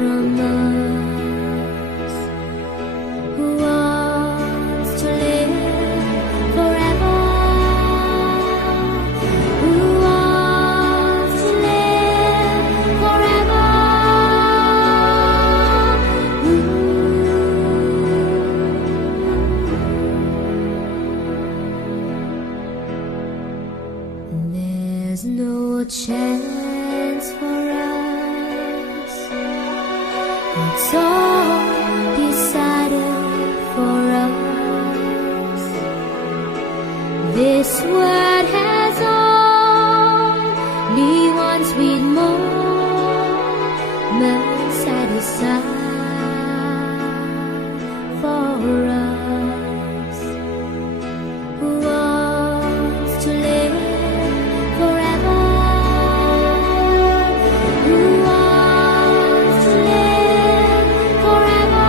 from us. Who wants to live forever? Who wants to live forever? There's no chance for us. It's all decided for us. This world has only one sweet moment satisfied for us. Who wants to live forever? Who wants to live forever?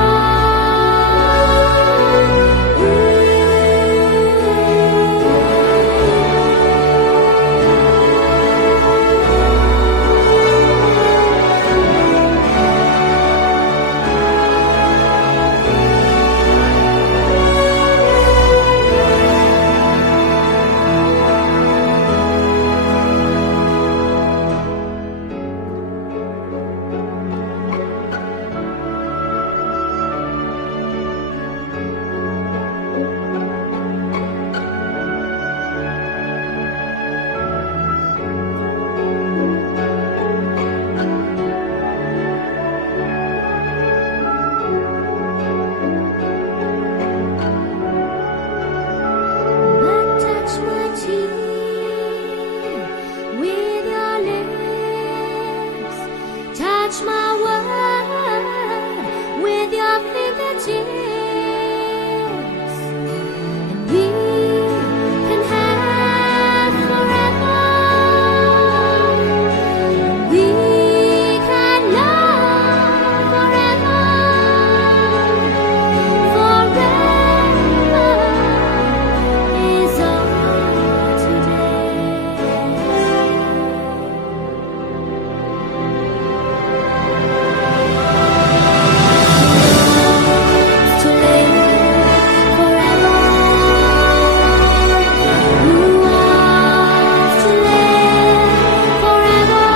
But touch my cheek with your lips. Touch my word with your fingertips. And we can have forever. We can love forever. Forever is all today. To live forever. Who wants to live forever?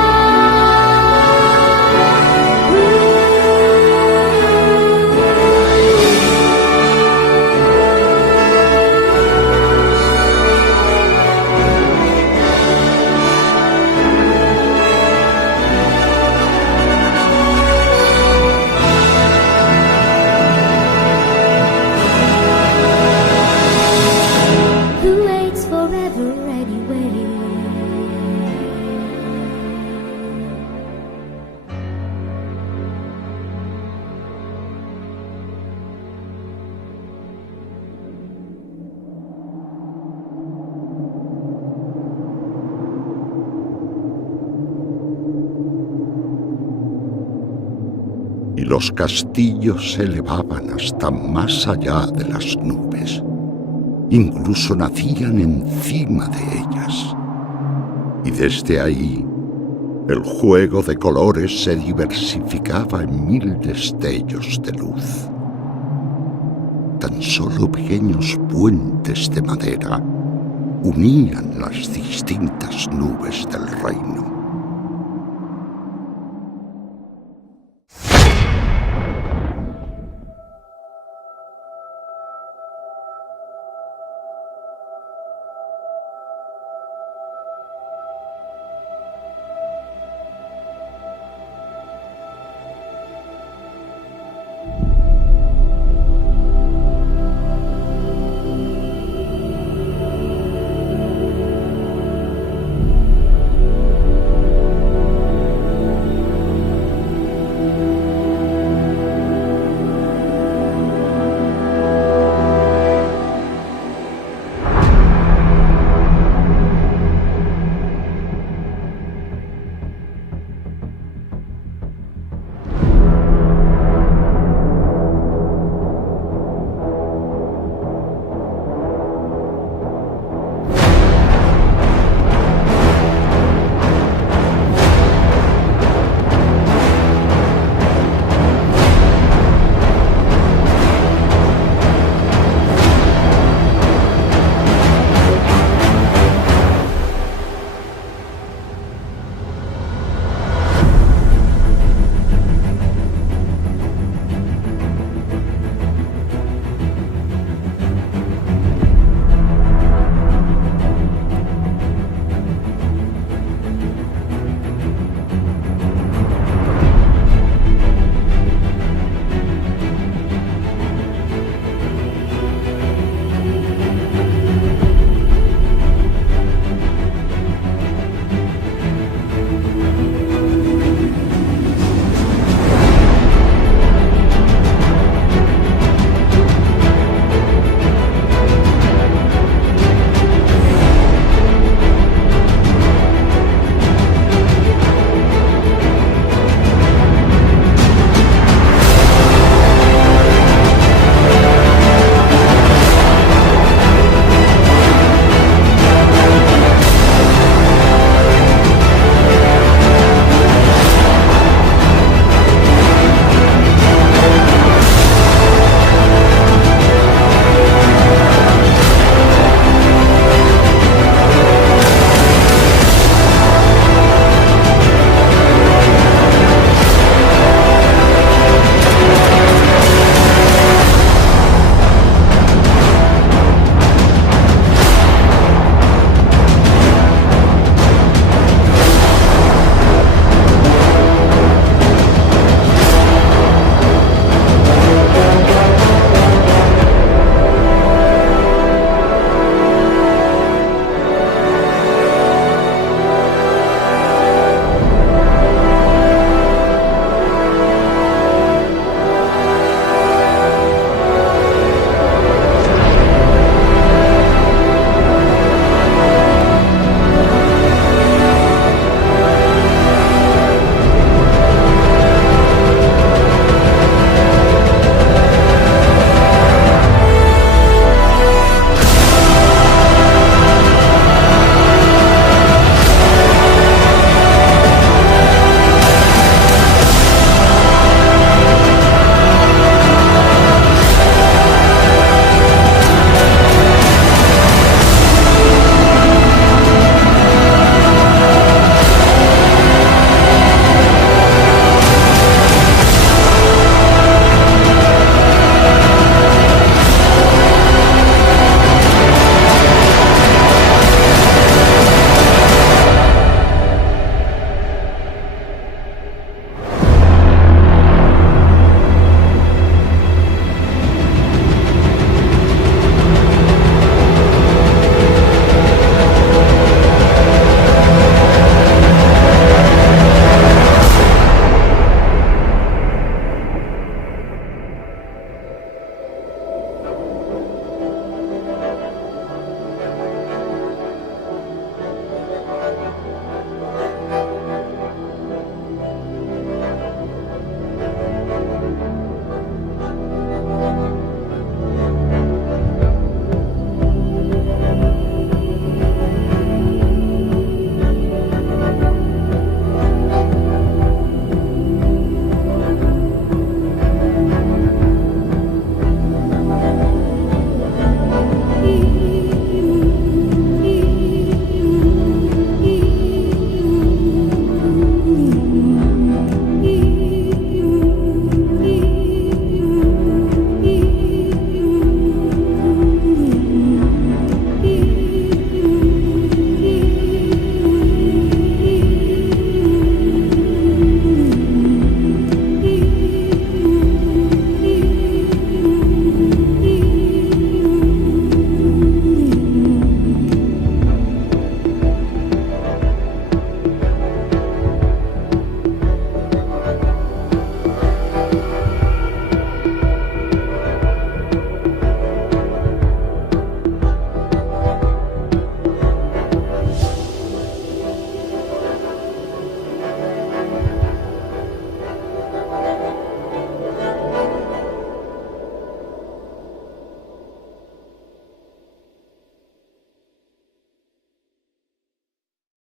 Who waits forever anyway? Y los castillos se elevaban hasta más allá de las nubes. Incluso nacían encima de ellas. Y desde ahí, el juego de colores se diversificaba en 1000 destellos de luz. Tan solo pequeños puentes de madera unían las distintas nubes del reino.